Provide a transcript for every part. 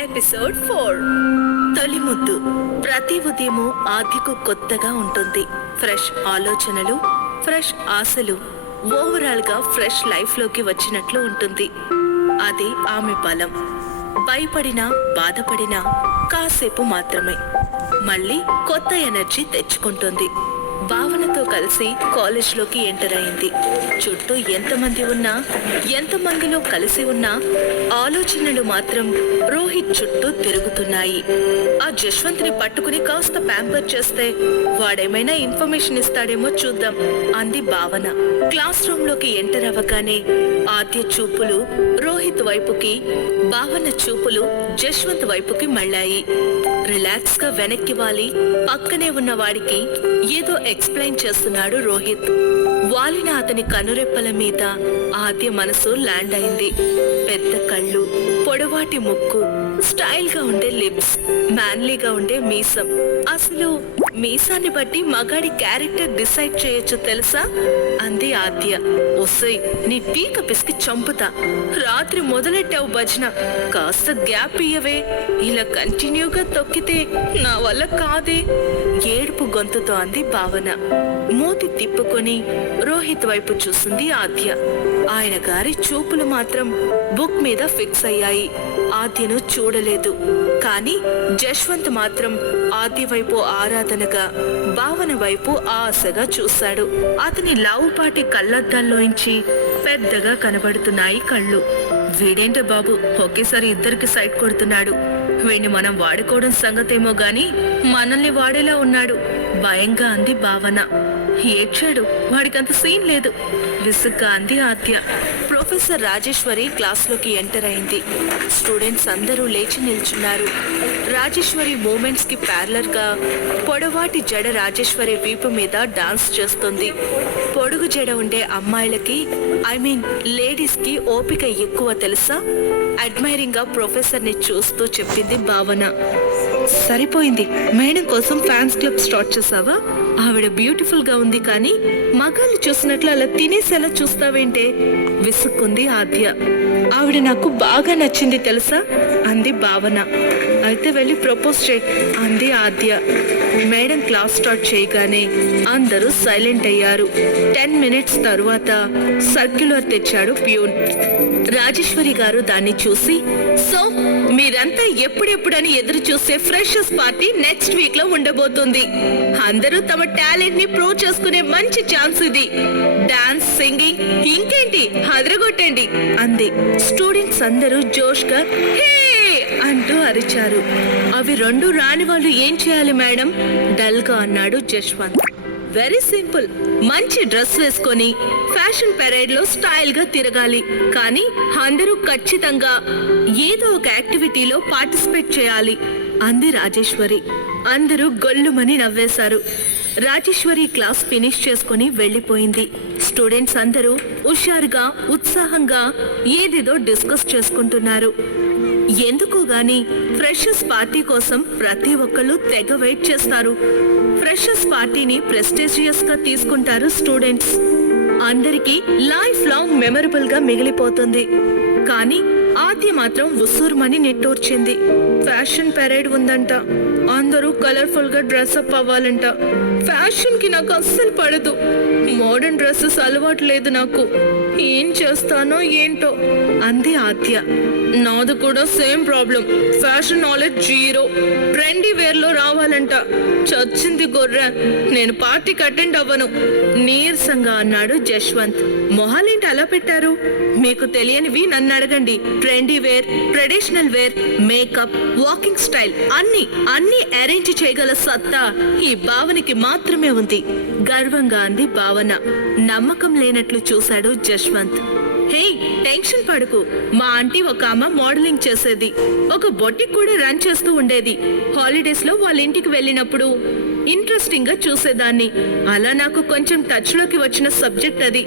Episode 4 తొలి ముద్దు. ప్రతి ఉదయము ఆద్యకు కొత్తగా ఉంటుంది. ఫ్రెష్ ఆలోచనలు, ఫ్రెష్ ఆశలు, ఓవరాల్ గా ఫ్రెష్ లైఫ్ లోకి వచ్చినట్లు ఉంటుంది. అది ఆమె బలం. భయపడినా బాధపడినా కాసేపు మాత్రమే, మళ్ళీ కొత్త ఎనర్జీ తెచ్చుకుంటుంది. భావనతో కలిసి కాలేజ్లోకి ఎంటర్ అయింది. చుట్టూ ఎంతమంది ఉన్నా, ఎంతమందిలో కలిసి ఉన్నా ఆలోచనలు మాత్రం రోహిత్ చుట్టూ తిరుగుతున్నాయి. ఆ జశ్వంత్ని పట్టుకుని కాస్త ప్యాంపర్ చేస్తే వాడేమైనా ఇన్ఫర్మేషన్ ఇస్తాడేమో చూద్దాం అంది భావన. క్లాస్ రూమ్ లోకి ఎంటర్ అవ్వగానే ఆద్య చూపులు రోహిత్ వైపుకి, భావన చూపులు జశ్వంత్ వైపుకి మళ్ళాయి. రిలాక్స్ గా వెనక్కి వాలి పక్కనే ఉన్న వాడికి ఏదో ఎక్స్ప్లెయిన్ చేస్తున్నాడు రోహిత్. వాలిన అతని కనురెప్పల మీద ఆద్య మనసు ల్యాండ్ అయింది. పెద్ద కళ్ళు, పొడవాటి ముక్కు, స్టైల్ గా ఉండే లిప్స్, మ్యాన్లీగా ఉండే మీసం. అసలు మీసాన్ని బట్టి మగాడి క్యారెక్టర్ డిసైడ్ చేయొచ్చు తెలుసా అంది ఆద్య. ఒసై, నీ పీక పిసికి చంపుతా. రాత్రి మొదలెట్టావు భజన, కాస్త గ్యాప్ ఇయ్యవే. ఇలా కంటిన్యూగా తొక్కితే నా వల్ల కాదే. ఏడుపు గొంతుతో అంది భావన. మూతి తిప్పుకొని రోహిత్ వైపు చూసింది ఆద్య. ఆయన గారి చూపులు మాత్రం బుక్ మీద ఫిక్స్ అయ్యాయి. ఆద్యను చూడలేదు. కానీ జశ్వంత్ మాత్రం ఆద్య వైపు ఆరాధనగా, భావన వైపు ఆశగా చూశాడు. అతని లావుపాటి కళ్ళద్దాల్లోంచి పెద్దగా కనబడుతున్నాయి కళ్ళు. వీడేంట బాబు ఒకేసారి ఇద్దరికి సైట్ కొడుతున్నాడు. వీడిని మనం వాడుకోవడం సంగతేమో గాని మనల్ని వాడేలా ఉన్నాడు భయంగా అంది భావన. ఏడ్చాడు, వాడికంత సీన్ లేదు విసుగ్గా అంది ఆద్య. ప్రొఫెసర్ రాజేశ్వరి క్లాస్లోకి ఎంటర్ అయింది. స్టూడెంట్స్ అందరూ లేచి నిల్చున్నారు. రాజేశ్వరి మూమెంట్స్ కి ప్యారలర్ గా పొడవాటి జడ రాజేశ్వరి వీపు మీద డాన్స్ చేస్తుంది. పొడుగు జడ ఉండే అమ్మాయిలకి, లేడీస్ కి ఓపిక ఎక్కువ తెలుసా? అడ్మైరింగ్ గా ప్రొఫెసర్ ని చూస్తూ చెప్పింది భావన. సరిపోయింది, మేడం కోసం ఫ్యాన్స్ క్లబ్ స్టార్ట్ చేసావా? ఆవిడ బ్యూటిఫుల్ గా ఉంది కానీ మగాళ్ళు చూసినట్లు అలా తినేసేలా చూస్తావేంటే విసుక్కుంది ఆద్య. ఆవిడ నాకు బాగా నచ్చింది తెలుసా అంది భావన. అయితే వెళ్ళి ప్రపోజ్ చేయి అంది ఆద్య. మేడం క్లాస్ స్టార్ట్ చేయగానే అందరూ సైలెంట్ అయ్యారు. 10 మినిట్స్ తరువాత సర్క్యులర్ తెచ్చాడు ప్యూన్. రాజేశ్వరి గారు దాన్ని చూసి, సో మీరంతా ఎప్పుడెప్పుడని ఎదురు చూసే ఫ్రెషర్స్ పార్టీ నెక్స్ట్ వీక్ లో ఉండబోతుంది. అందరూ తమ టాలెంట్ ని ప్రూవ్ చేసుకునే మంచి ఛాన్స్ ఇది. డాన్స్, సింగింగ్, ఇంకేంటి అదరగొట్టండి అంది. స్టూడెంట్స్ అందరూ జోష్ గా హే అంటూ అరిచారు. అవి రెండు రాని వాళ్ళు ఏం చేయాలి మేడం? డల్ గా అన్నాడు జశ్వంత్. వెరీ సింపుల్, మంచి డ్రెస్ వేసుకొని ఫ్యాషన్ పెరేడ్ లో స్టైల్ గా తిరగాలి. కానీ అందరూ ఖచ్చితంగా ఏదో ఒక యాక్టివిటీలో పార్టిసిపేట్ చేయాలి అంది రాజేశ్వరి. అందరూ గొల్లుమని నవ్వేశారు. రాజేశ్వరి క్లాస్ ఫినిష్ చేసుకుని వెళ్లిపోయింది. స్టూడెంట్స్ అందరూ హుషారుగా, ఉత్సాహంగా ఏదేదో డిస్కస్ చేసుకుంటున్నారు. ఎందుకు గాని ఫ్రెషర్స్ పార్టీ కోసం ప్రతి ఒక్కళ్ళు తెగ వెయిట్ చేస్తారు. ఫ్రెషర్స్ పార్టీని ప్రెస్టీజియస్ గా తీసుకుంటారు స్టూడెంట్స్. అందరికీ లైఫ్ లాంగ్ మెమరబుల్ గా మిగిలిపోతుంది. కానీ ఆద్య మాత్రం ఉస్సురుమని నిట్టూర్చింది. ఫ్యాషన్ పెరేడ్ ఉందంట, అందరూ కలర్ఫుల్ గా డ్రెస్అప్ అవ్వాలంట. ఫ్యాషన్ కి నాకు అస్సలు పడదు. మోడర్న్ డ్రెస్సెస్ అలవాటు లేదు నాకు. ఏం చేస్తానో ఏంటో అంది ఆద్య. నాది కూడా same problem. Fashion knowledge zero. Trendy wear లో రావాలంట. చచ్చింది గొర్రె, నేను పార్టీకి అటెండ్ అవ్వను నీరసంగా అన్నాడు జశ్వంత్. మొహాలేంటి అలా పెట్టారు? మీకు తెలియనివి నన్ను అడగండి. Trendy wear, traditional wear, makeup, walking style అన్ని అరేంజ్ చేయగల సత్తా ఈ భావనకి మాత్రమే ఉంది గర్వంగా అంది భావన. నమ్మకం లేనట్లు చూశాడు జశ్వంత్. హే, టెన్షన్ పడుకు. మా ఆంటీ ఒక ఆమె మోడలింగ్ చేసేది, ఒక బొటిక్ కూడా రన్ చేస్తూ ఉండేది. హాలిడేస్ లో వాళ్ళ ఇంటికి వెళ్ళినప్పుడు ఇంట్రెస్టింగ్ గా చూసేదాన్ని. అలా నాకు కొంచెం టచ్ లోకి వచ్చిన సబ్జెక్ట్ అది.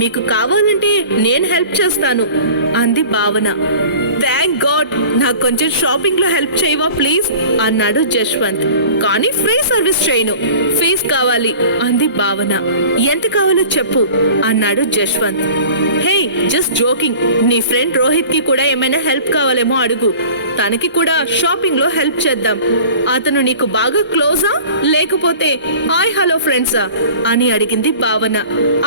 మీకు కావాలంటే నేను హెల్ప్ చేస్తాను అంది భావన. థ్యాంక్ గాడ్, నాకు కొంచెం షాపింగ్ లో హెల్ప్ చేయవా ప్లీజ్ అన్నాడు జశ్వంత్. కానీ ఫ్రీ సర్వీస్ చేయను, ఫీజ్ కావాలి అంది భావన. ఎంత కావాలో చెప్పు అన్నాడు జశ్వంత్. హే, జస్ట్ జోకింగ్. నీ ఫ్రెండ్ రోహిత్ కి కూడా ఏమైనా హెల్ప్ కావాలేమో అడుగు. తనకి కూడా షాపింగ్ లో హెల్ప్ చేద్దాం. అతను నీకు బాగా క్లోజా లేకపోతే హాయ్ హలో ఫ్రెండ్సా అని అడిగింది భావన.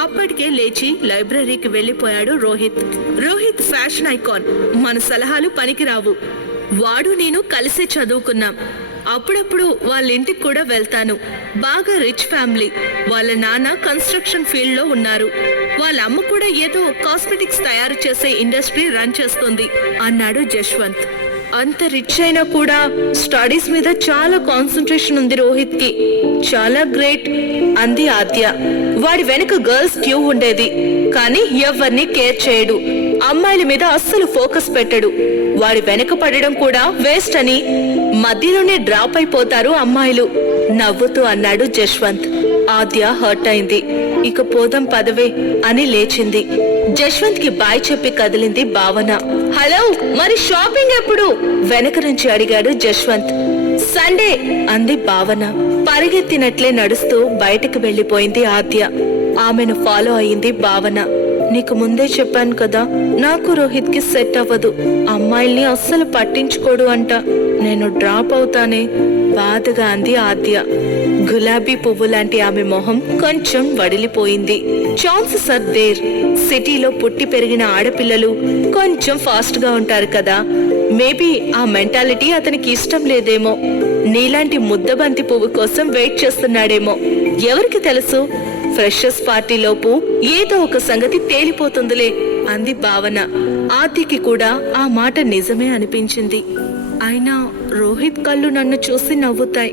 అప్పటికే లేచి లైబ్రరీకి వెళ్లిపోయాడు రోహిత్. Rohit fashion icon. మన సలహాలు పనికిరావు. వాడు నేను కలిసే చదువుకున్నాం. అప్పుడప్పుడు వాళ్ళ ఇంటికి కూడా వెళ్తాను. బాగా రిచ్ ఫ్యామిలీ. వాళ్ళ నాన్న కన్స్ట్రక్షన్ ఫీల్డ్ లో ఉన్నారు. వాళ్ళ అమ్మ కూడా ఏదో కాస్మెటిక్స్ తయారు చేసే ఇండస్ట్రీ రన్ చేస్తుంది అన్నాడు జశ్వంత్. అంత రిచ్ అయినా కూడా స్టడీస్ మీద చాలా కాన్సన్ట్రేషన్ ఉంది రోహిత్ కి. చాలా గ్రేట్ అంది ఆద్య. వాడి వెనుక గర్ల్స్ క్యూ ఉండేది, కానీ ఎవరిని కేర్ చేయడు. అమ్మాయిల మీద అస్సలు ఫోకస్ పెట్టడు. వాడి వెనక పడడం కూడా వేస్ట్ అని మధ్యలోనే డ్రాప్ అయిపోతారు అమ్మాయిలు నవ్వుతూ అన్నాడు జశ్వంత్. ఆద్య హర్ట్ అయింది. ఇక పోదాం పదవే అని లేచింది. జశ్వంత్ కి బాయ్ చెప్పి కదిలింది భావన. హలో, మరి షాపింగ్ ఎప్పుడు వెనక నుంచి అడిగాడు జశ్వంత్. సండే అంది భావన. పరిగెత్తినట్లే నడుస్తూ బయటకు వెళ్లిపోయింది ఆద్య. ఆమెను ఫాలో అయింది భావన. నీకు ముందే చెప్పాను కదా, నాకు రోహిత్ కి సెట్ అవ్వదు. అమ్మాయిల్ని అస్సలు పట్టించుకోడు అంట. నేను డ్రాప్ అవుతానే బాధగా అంది ఆద్య. గులాబీ పువ్వు లాంటి ఆమె మొహం కొంచెం వడిలిపోయింది. Chances are there. సిటీలో పుట్టి పెరిగిన ఆడపిల్లలు కొంచెం ఫాస్ట్ గా ఉంటారు కదా. మేబీ ఆ మెంటాలిటీ అతనికి ఇష్టం లేదేమో. నీలాంటి ముద్దబంతి పువ్వు కోసం వెయిట్ చేస్తున్నాడేమో. ఎవరికి తెలుసు, ఫ్రెషర్స్ పార్టీలోపు ఏదో ఒక సంగతి తేలిపోతుందిలే అంది భావన. ఆద్యకి కూడా ఆ మాట నిజమే అనిపించింది. అయినా రోహిత్ కళ్ళు నన్ను చూసి నవ్వుతాయి.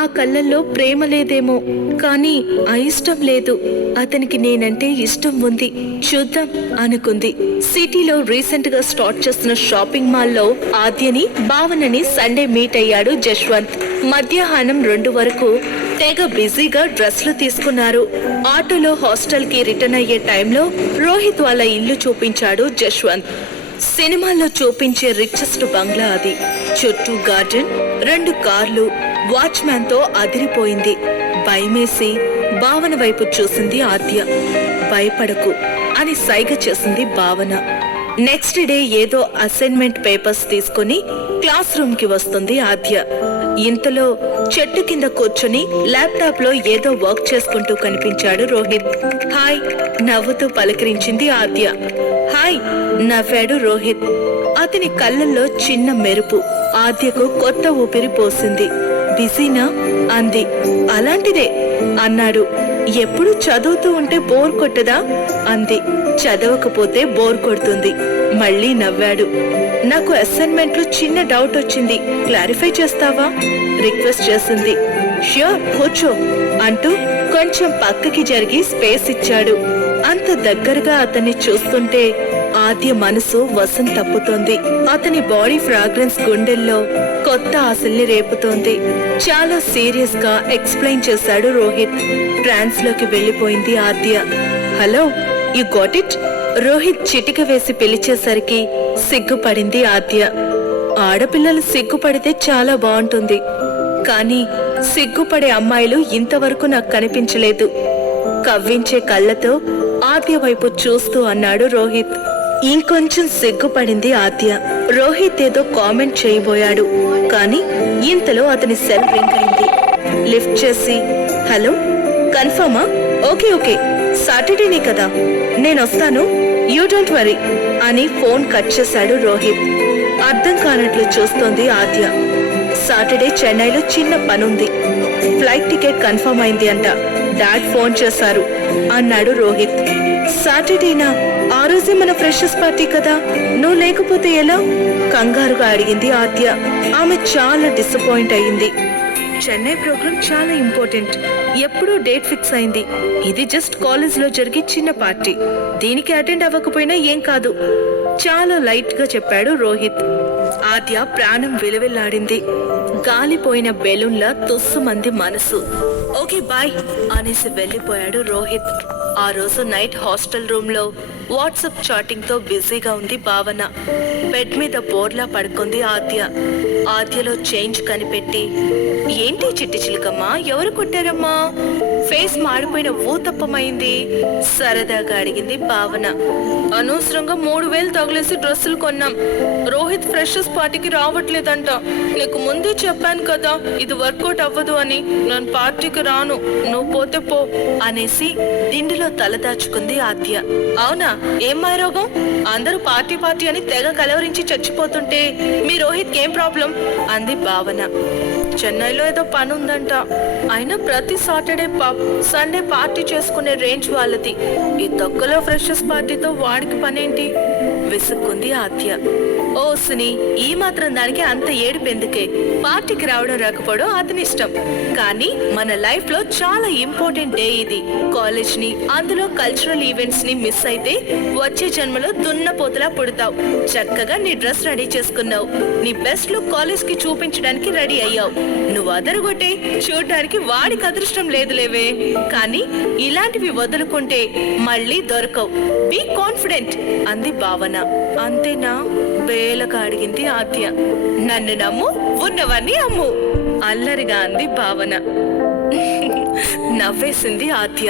ఆ కళ్ళల్లో ప్రేమ లేదేమో, కానీ అయిష్టం లేదు. అతనికి నేనంటే ఇష్టం ఉంది. చూద్దాం అనుకుంది. సిటీలో రీసెంట్ గా స్టార్ట్ చేస్తున్న షాపింగ్ మాల్లో ఆద్యని భావనని సండే మీట్ అయ్యాడు జశ్వంత్. మధ్యాహ్నం 2 వరకు తెగ బిజీగా డ్రెస్లు తీసుకున్నారు. ఆటోలో హాస్టల్ కి రిటర్న్ అయ్యే టైంలో రోహిత్ వాళ్ళ ఇల్లు చూపించాడు జశ్వంత్. సినిమాల్లో చూపించే రిచెస్ట్ బంగ్లా అది. చుట్టూ గార్డెన్, 2 కార్లు, వాచ్మ్యాన్ తో అదిరిపోయింది. భయమేసి భావన వైపు చూసింది ఆద్య. భయపడకు అని సైగ చేసింది భావన. నెక్స్ట్ డే ఏదో అసైన్మెంట్ పేపర్స్ తీసుకుని క్లాస్ రూమ్ కి వస్తుంది ఆద్య. ఇంతలో చెట్టు కింద కూర్చుని ల్యాప్టాప్ లో ఏదో వర్క్ చేసుకుంటూ కనిపించాడు రోహిత్. హాయ్ నవ్వుతూ పలకరించింది ఆద్య. హాయ్ నవ్వాడు రోహిత్. అతని కళ్ళల్లో చిన్న మెరుపు ఆద్యకు కొత్త ఊపిరి పోసింది. బిజీనా అంది. అలాంటిదే అన్నాడు. ఎప్పుడు చదువుతూ ఉంటే బోర్ కొట్టదా అంది. చదవకపోతే బోర్ కొడుతుంది. మళ్ళీ నవ్వాడు. నాకు అసైన్మెంట్ లో చిన్న డౌట్ వచ్చింది, క్లారిఫై చేస్తావా రిక్వెస్ట్ చేసింది. ష్యూర్ కూర్చో అంటూ కొంచెం పక్కకి జరిగి స్పేస్ ఇచ్చాడు. అంత దగ్గరగా అతన్ని చూస్తుంటే ఆద్య మనసు వశం తప్పుతోంది. అతని బాడీ ఫ్రాగ్రెన్స్ గుండెల్లో కొత్త ఆశల్ని రేపుతోంది. చాలా సీరియస్ గా ఎక్స్ప్లెయిన్ చేశాడు రోహిత్. ట్రాన్స్ లోకి వెళ్లిపోయింది Adya. Hello, you got it? Rohit చిటిక వేసి పిలిచేసరికి సిగ్గుపడింది ఆద్య. ఆడపిల్లలు సిగ్గుపడితే చాలా బాగుంటుంది, కానీ సిగ్గుపడే అమ్మాయిలు ఇంతవరకు నాకు కనిపించలేదు. కవ్వించే కళ్ళతో ఆద్య వైపు చూస్తూ అన్నాడు రోహిత్. ఇంకొంచెం సిగ్గుపడింది ఆద్య. రోహిత్ ఏదో కామెంట్ చేయబోయాడు, కానీ ఇంతలో అతని సెల్ రింగ్ అయింది. లిఫ్ట్ చేసి హలో, కన్ఫర్మా? ఓకే ఓకే, సాటర్డేనే కదా, నేనొస్తాను, యూ డోంట్ వరీ అని ఫోన్ కట్ చేశాడు రోహిత్. అర్థం కానట్లు చూస్తోంది ఆద్య. సాటర్డే చెన్నైలో చిన్న పనుంది, ఫ్లైట్ టికెట్ కన్ఫర్మ్ అయింది అంట, డాడ్ ఫోన్ చేశారు అన్నాడు రోహిత్. సాటర్డేనా? ఆ రోజే మన ఫ్రెషర్స్ పార్టీ కదా, నువ్వు లేకపోతే ఎలా కంగారుగా అడిగింది ఆద్య. ఆమె చాలా డిసప్పాయింట్ అయింది. చెన్నై ప్రోగ్రామ్ చాలా ఇంపార్టెంట్, ఎప్పుడూ డేట్ ఫిక్స్ అయింది. ఇది జస్ట్ కాలేజ్ లో జరిగే చిన్న పార్టీ, దీనికి అటెండ్ అవ్వకపోయినా ఏం కాదు, చాలా లైట్ గా చెప్పాడు రోహిత్. ఆద్య ప్రాణం విలువెల్లాడింది. గాలిపోయిన బెలూన్లా తుస్సుమంది మనసు. ఓకే బాయ్ అనేసి వెళ్లిపోయాడు రోహిత్. ఆ రోజు నైట్ హాస్టల్ రూమ్ లో వాట్సాప్ చాటింగ్ తో బిజీగా ఉంది భావన. బెడ్ మీద బోర్లా పడుకుంది ఆద్య. ఆద్యలో చేంజ్ కనిపెట్టి, ఏంటి చిట్టి చిలుకమ్మా, ఎవరు కొట్టారమ్మా, ఫేస్ మాడిపోయిన ఊతప్పమైంది సరదాగా అడిగింది భావన. అనవసరంగా 3000 తగిలేసి డ్రెస్సులు కొన్నాం. రోహిత్ ఫ్రెషర్స్ పార్టీకి రావట్లేదంట. నీకు ముందే చెప్పాను కదా ఇది వర్కౌట్ అవ్వదు అని. నేను పార్టీకి రాను, నువ్వు పోతే పో అనేసి దిండులో తలదాచుకుంది ఆద్య. అవునా, ఏం మాయరోగం? అందరూ పార్టీ పార్టీ అని తెగ కలవరించి చచ్చిపోతుంటే మీ రోహిత్ ఏం ప్రాబ్లం అంది భావన. చెన్నైలో ఏదో పని ఉందంట. అయినా ప్రతి సాటర్డే పబ్, సండే పార్టీ చేసుకునే రేంజ్ వాళ్ళది. ఈ తొక్కలో ఫ్రెషర్స్ పార్టీతో వాడికి పనేంటి విసుక్కుంది ఆద్య. ఓ సుని, ఈ మాత్రం దానికి అంత ఏడుపెందుకే? పార్టీకి రావడం రాకపోవడం అతని ఇష్టం. కానీ మన లైఫ్ లో చాలా ఇంపార్టెంట్ డే ఇది. కాలేజ్ ని, అందులో కల్చరల్ ఈవెంట్స్ ని మిస్ అయితే వచ్చే జన్మలో దున్నపోతులా పుడతావు. చక్కగా నీ డ్రెస్ రెడీ చేసుకున్నావు, నీ బెస్ట్ లుక్ కాలేజ్ కి చూపించడానికి రెడీ అయ్యావు. నువ్వు అదరగొట్టే, చూడడానికి వాడికి అదృష్టం లేదులేవే. కానీ ఇలాంటివి వదులుకుంటే మళ్ళీ దొరకవు. బీ కాన్ఫిడెంట్ అంది భావన. అంతేనా? వేలగా అడిగింది ఆద్య. నన్ను నమ్ము, ఉన్నవన్నీ అమ్ము అల్లరిగా అంది భావన. నవ్వేసింది ఆద్య.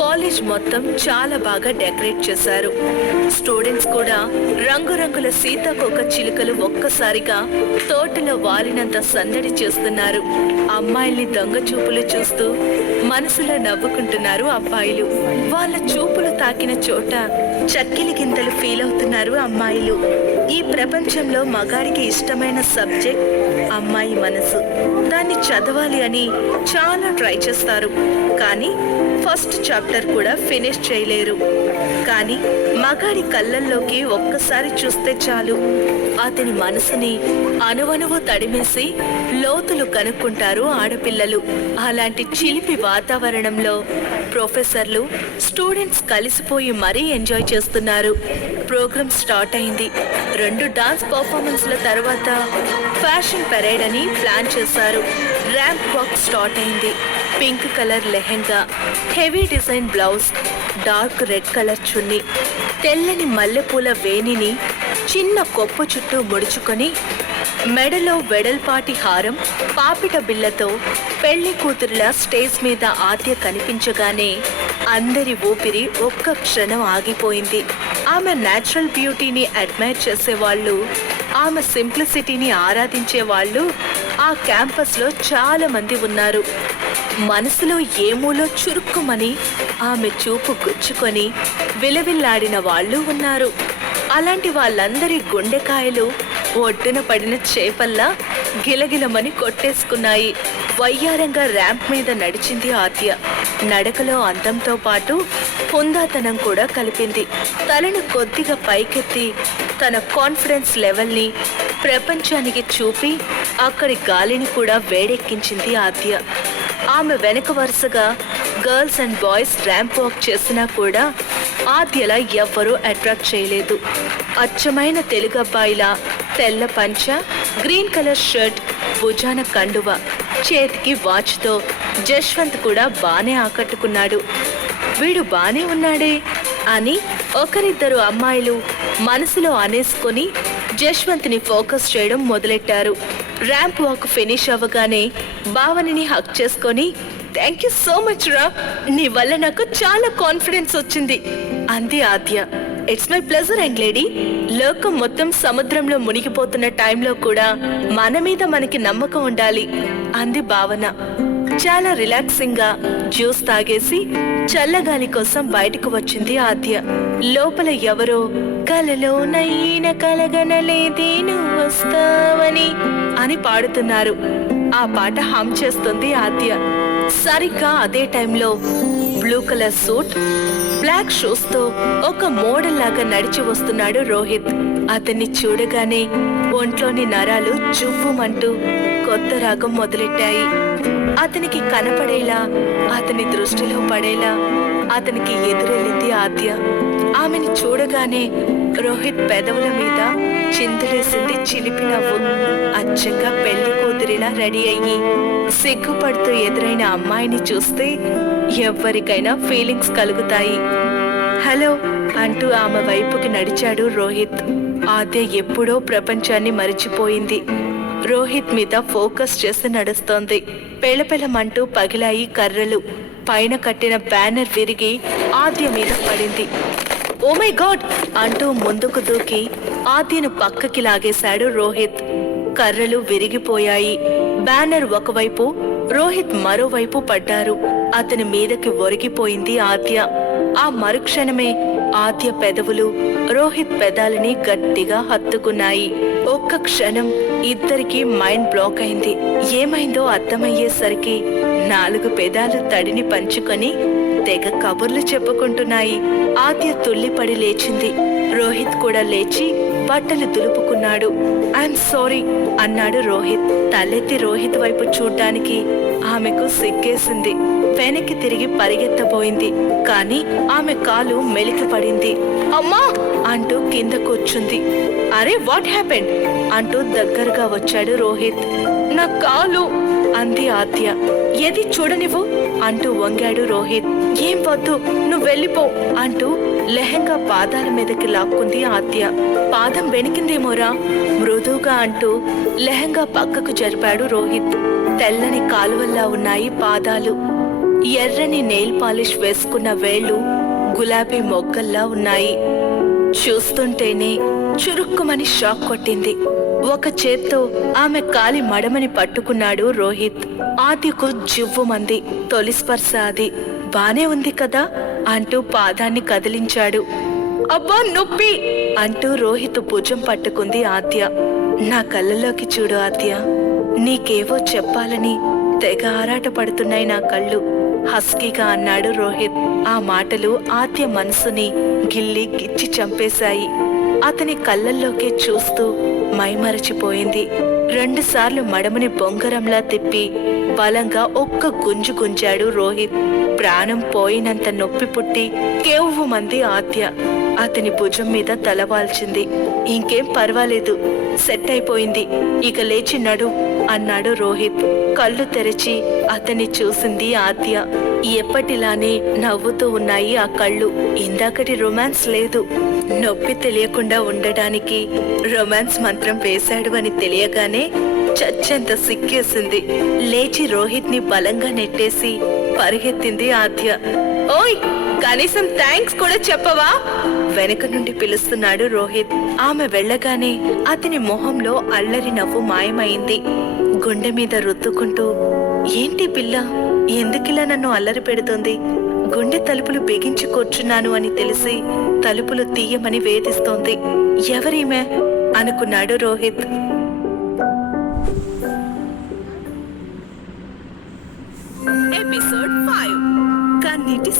కాలేజ్ మొత్తం చాలా బాగా డెకరేట్ చేశారు. స్టూడెంట్స్ కూడా రంగురంగుల సీతాకోక చిలుకలు ఒక్కసారిగా తోటలో వాలినంత సందడి చేస్తున్నారు. అమ్మాయిల్ని దొంగ చూపులు చూస్తూ మనసులో నవ్వుకుంటున్నారు అబ్బాయిలు. వాళ్ళ చూపులు తాకిన చోట చక్కిలి గింతలు ఫీల్ అవుతున్నారు అమ్మాయిలు. ఈ ప్రపంచంలో మగాడికి ఇష్టమైన సబ్జెక్ట్ అమ్మాయి మనసు. దాన్ని చదవాలి అని చాలా ట్రై చేస్తారు, కానీ ఫస్ట్ చాప్టర్ కూడా ఫినిష్ చేయలేరు. కానీ మగాడి కళ్ళల్లోకి ఒక్కసారి చూస్తే చాలు, అతని మనసుని అణువణువు తడిమేసి లోతులు కనుక్కుంటారు ఆడపిల్లలు. అలాంటి చిలిపి వాతావరణంలో ప్రొఫెసర్లు, స్టూడెంట్స్ కలిసిపోయి మరీ ఎంజాయ్ చేస్తున్నారు. ప్రోగ్రామ్ స్టార్ట్ అయింది. 2 డాన్స్ పర్ఫార్మెన్స్ల తర్వాత ఫ్యాషన్ పెరేడ్ అని ప్లాన్ చేశారు. ర్యాంప్ వాక్ స్టార్ట్ అయింది. Pink colour lehenga, heavy design blouse, dark red colour చున్నీ, తెల్లని మల్లెపూల వేణిని చిన్న కొప్పు చుట్టూ ముడుచుకొని, మెడలో వెడల్పాటి హారం, పాపిట బిళ్ళతో పెళ్లి కూతురులా స్టేజ్ మీద ఆద్య కనిపించగానే అందరి ఊపిరి ఒక్క క్షణం ఆగిపోయింది. ఆమె న్యాచురల్ బ్యూటీని అడ్మైర్ చేసేవాళ్ళు, ఆమె సింప్లిసిటీని ఆరాధించే వాళ్ళు ఆ క్యాంపస్లో చాలా మంది ఉన్నారు. మనసులో ఏమూలో చురుక్కుమని ఆమె చూపు గుచ్చుకొని విలవిల్లాడిన వాళ్ళు ఉన్నారు. అలాంటి వాళ్ళందరి గుండెకాయలు ఒడ్డున పడిన చేపల్లా గిలగిలమని కొట్టేసుకున్నాయి. వయ్యారంగా ర్యాంప్ మీద నడిచింది ఆద్య. నడకలో అందంతో పాటు హుందాతనం కూడా కలిపింది. తలను కొద్దిగా పైకెత్తి తన కాన్ఫిడెన్స్ లెవెల్ని ప్రపంచానికి చూపి అక్కడి గాలిని కూడా వేడెక్కించింది ఆద్య. ఆమె వెనక వరుసగా girls and boys ramp walk చేసినా కూడా ఆద్యలా ఎవ్వరూ అట్రాక్ట్ చేయలేదు. అచ్చమైన తెలుగబ్బాయిలా తెల్ల పంచ, గ్రీన్ కలర్ షర్ట్, భుజాన కండువ, చేతికి వాచ్తో జశ్వంత్ కూడా బానే ఆకట్టుకున్నాడు. వీడు బానే ఉన్నాడే అని ఒకరిద్దరు అమ్మాయిలు మనసులో అనేసుకొని జశ్వంత్ని ఫోకస్ చేయడం మొదలెట్టారు. ర్యాంప్ వాక్ ఫినిష్ అవ్వగానే భావనని హక్ చేసుకొని, థ్యాంక్ యూ సో మచ్ రా, నీ వల్ల నాకు చాలా కాన్ఫిడెన్స్ వచ్చింది అంది Adya. It's my pleasure young lady. లోకం మొత్తం సముద్రంలో మునిగిపోతున్న టైంలో కూడా మన మీద మనకి నమ్మకం ఉండాలి అంది భావన. చాలా రిలాక్సింగ్ గా జ్యూస్ తాగేసి చల్లగాలి కోసం బయటకు వచ్చింది ఆద్య. లోపల ఎవరో కలలో నైన కలగనలేదే నువ్వు వస్తావని అని పాడుతున్నారు. ఆ పాట హమ్ చేస్తుంది ఆద్య. సరిగ్గా అదే టైంలో blue colour suit, black shoes తో ఒక మోడల్ లాగా నడిచి వస్తున్నాడు రోహిత్. అతన్ని చూడగానే ఒంట్లోని నరాలు జువ్వుమంటూ కొత్త రాగం మొదలెట్టాయి. అతనికి కనపడేలా, అతని దృష్టిలో పడేలా అతనికి ఎదురెళ్ళింది ఆద్య. ఆమెని చూడగానే రోహిత్ పెదవుల మీద చిందులేసింది చిలిపి నవ్వు. అచ్చంగా పెళ్లి కూతురిలా రెడీ అయ్యి సిగ్గుపడుతూ ఎదురైన అమ్మాయిని చూస్తే ఎవ్వరికైనా ఫీలింగ్స్ కలుగుతాయి. హలో అంటూ ఆమె వైపుకి నడిచాడు రోహిత్. ఆద్య ఎప్పుడో ప్రపంచాన్ని మరిచిపోయింది. రోహిత్ మీద ఫోకస్ చేసి నడుస్తోంది. పెళపెళమంటూ పగిలాయి కర్రలు. పైన కట్టిన బ్యానర్ విరిగి ఆద్య మీద పడింది. ఓ మై గాడ్ అంటూ ముందుకు దూకి ఆద్యను పక్కకి లాగేశాడు రోహిత్. కర్రలు విరిగిపోయాయి. బ్యానర్ ఒకవైపు, రోహిత్ మరోవైపు పడ్డారు. అతని మీదకి ఒరిగిపోయింది ఆద్య. ఆ మరుక్షణమే ఆద్య పెదవులు రోహిత్ పెదాలని గట్టిగా హత్తుకున్నాయి. ఒక్క క్షణం ఇద్దరికి మైండ్ బ్లాక్ అయింది. ఏమైందో అర్థమయ్యేసరికి 4 పెదాలు తడిని పంచుకొని తెగ కబుర్లు చెప్పుకుంటున్నాయి. ఆద్య తుల్లిపడి లేచింది. రోహిత్ కూడా లేచి బట్టలు దులుపుకున్నాడు. ఐఎమ్ సారీ అన్నాడు రోహిత్. తలెత్తి రోహిత్ వైపు చూడ్డానికి ఆమెకు సిగ్గేసింది. వెనక్కి తిరిగి పరిగెత్తబోయింది. కాని ఆమె కాలు మెలికి పడింది. అమ్మా అంటూ కింద కూర్చుంది. అరే వాట్ హ్యాపెండ్ అంటూ దగ్గరగా వచ్చాడు రోహిత్. నా కాలు అంది ఆద్య. ఏది చూడనివ్వు అంటూ వంగాడు రోహిత్. ఏం వద్దు నువ్వు వెళ్ళిపో అంటూ లెహంగా పాదాల మీదకి లాక్కుంది ఆద్య. పాదం వెనికిందేమోరా మృదువుగా అంటూ లెహంగా పక్కకు జరిపాడు రోహిత్. తెల్లని కాలువల్లా ఉన్నాయి పాదాలు. ఎర్రని నెయిల్ పాలిష్ వేసుకున్న వేళ్లు గులాబీ మొగ్గల్లా ఉన్నాయి. చూస్తుంటేనే చురుక్కుమని షాక్ కొట్టింది. ఒక చేత్తో ఆమె కాలి మడమని పట్టుకున్నాడు రోహిత్. ఆద్యకు జివ్వుమంది. తొలి స్పర్శ అది. బానే ఉంది కదా అంటూ పాదాన్ని కదిలించాడు. అబ్బా నొప్పి అంటూ రోహిత్ భుజం పట్టుకుంది ఆద్య. నా కళ్ళలోకి చూడు ఆద్య, నీకేవో చెప్పాలని తెగ ఆరాట పడుతున్నాయి నా కళ్ళు హస్కీగా అన్నాడు రోహిత్. ఆ మాటలు ఆద్య మనసుని గిల్లి గిచ్చి చంపేశాయి. అతని కళ్ళల్లోకే చూస్తూ మైమరచిపోయింది. 2 సార్లు మడమని బొంగరంలా తిప్పి బలంగా ఒక్క గుంజు గుంజాడు రోహిత్. ప్రాణం పోయినంత నొప్పి పుట్టి కేవ్వుమంది ఆద్య. అతని భుజం మీద తలవాల్చింది. ఇంకేం పర్వాలేదు, సెట్ అయిపోయింది, ఇక లేచి నడు అన్నాడు రోహిత్. కళ్ళు తెరిచి అతన్ని చూసింది ఆద్య. ఎప్పటిలానే నవ్వుతూ ఉన్నాయి ఆ కళ్ళు. ఇందాకటి రొమాన్స్ లేదు. నొప్పి తెలియకుండా ఉండడానికి రొమాన్స్ మంత్రం వేశాడు అని తెలియగానే చచ్చెంత సిక్కేసింది. లేచి రోహిత్ ని బలంగా నెట్టేసి పరిగెత్తింది ఆద్య. ఓయ్ కనీసం థ్యాంక్స్ కూడా చెప్పవా వెనక నుండి పిలుస్తున్నాడు రోహిత్. ఆమె వెళ్ళగానే అతని మొహంలో అల్లరి నవ్వు మాయమైంది. గుండె మీద రుద్దుకుంటూ ఏంటి పిల్ల ఎందుకిలా నన్ను అల్లరి పెడుతోంది, గుండె తలుపులు బిగించి కూర్చున్నాను అని తెలిసి తలుపులు తీయమని వేధిస్తోంది, ఎవరీమే అనుకున్నాడు రోహిత్. ఎపిసోడ్ 5 కన్నీటి